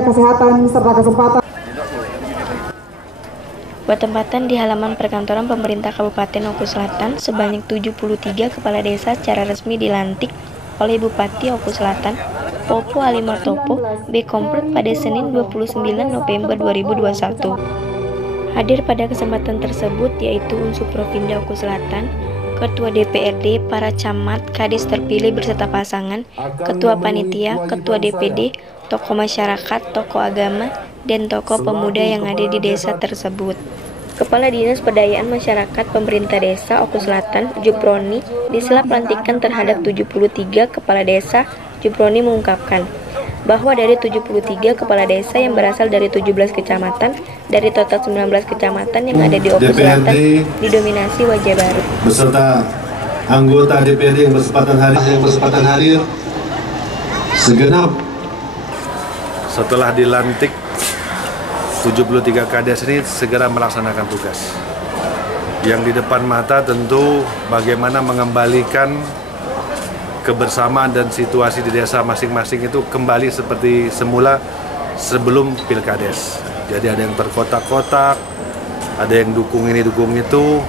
dunia kesehatan serta kesempatan. Bertempatan di halaman perkantoran pemerintah Kabupaten Oku Selatan, sebanyak 73 kepala desa secara resmi dilantik oleh Bupati Oku Selatan, Popo Alimartopo, B. Komplet pada Senin 29 November 2021. Hadir pada kesempatan tersebut yaitu unsur Propinda Oku Selatan, Ketua DPRD, para camat, kadis terpilih berserta pasangan, Ketua Panitia, Ketua DPD, tokoh masyarakat, tokoh agama, dan tokoh pemuda yang ada di desa tersebut. Kepala Dinas Pemberdayaan Masyarakat Pemerintah Desa Oku Selatan, Juproni, di sela pelantikan terhadap 73 kepala desa, Juproni mengungkapkan bahwa dari 73 kepala desa yang berasal dari 17 kecamatan, dari total 19 kecamatan yang ada di Oku Selatan didominasi wajah baru. Beserta anggota DPRD yang bersempatan hadir, segenap setelah dilantik 73 kades ini segera melaksanakan tugas. Yang di depan mata tentu bagaimana mengembalikan kebersamaan dan situasi di desa masing-masing itu kembali seperti semula sebelum Pilkades. Jadi ada yang terkotak-kotak, ada yang dukung ini, dukung itu.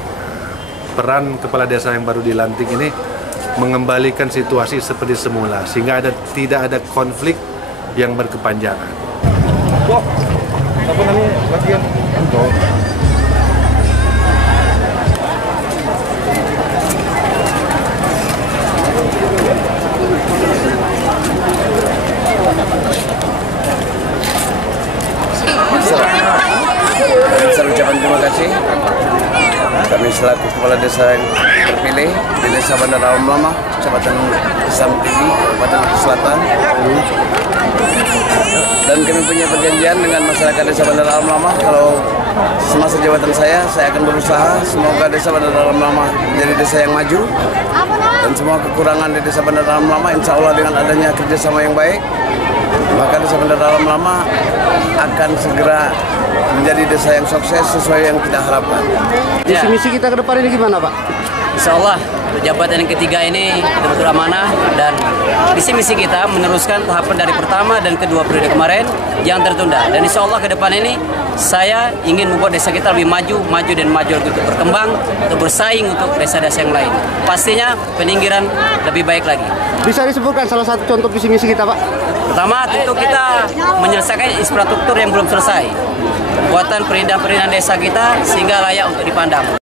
Peran kepala desa yang baru dilantik ini mengembalikan situasi seperti semula, sehingga tidak ada konflik yang berkepanjangan. Apa namanya latihan? Saya ucapkan terima kasih. Kami selaku kepala desa yang terpilih di Desa Bandar Alam Lama, Kecamatan Islam Tinggi, Kabupaten Selatan. Dan kami punya perjanjian dengan masyarakat Desa Bandar Alam Lama, kalau semasa jabatan saya akan berusaha semoga Desa Bandar Alam Lama menjadi desa yang maju. Dan semua kekurangan di Desa Bandar Alam Lama, insya Allah dengan adanya kerjasama yang baik, maka Desa Bandar Alam Lama akan segera menjadi desa yang sukses sesuai yang kita harapkan. Misi kita ke depan ini gimana, Pak? Insya Allah jabatan yang ketiga ini betul-betul amanah, dan misi kita meneruskan tahapan dari pertama dan kedua periode kemarin yang tertunda. Dan insya Allah ke depan ini saya ingin membuat desa kita lebih maju untuk berkembang, untuk bersaing untuk desa-desa yang lain. Pastinya peninggiran lebih baik lagi. Bisa disebutkan salah satu contoh visi-misi kita, Pak? Pertama, tentu kita menyelesaikan infrastruktur yang belum selesai. Buatan perindahan desa kita sehingga layak untuk dipandang.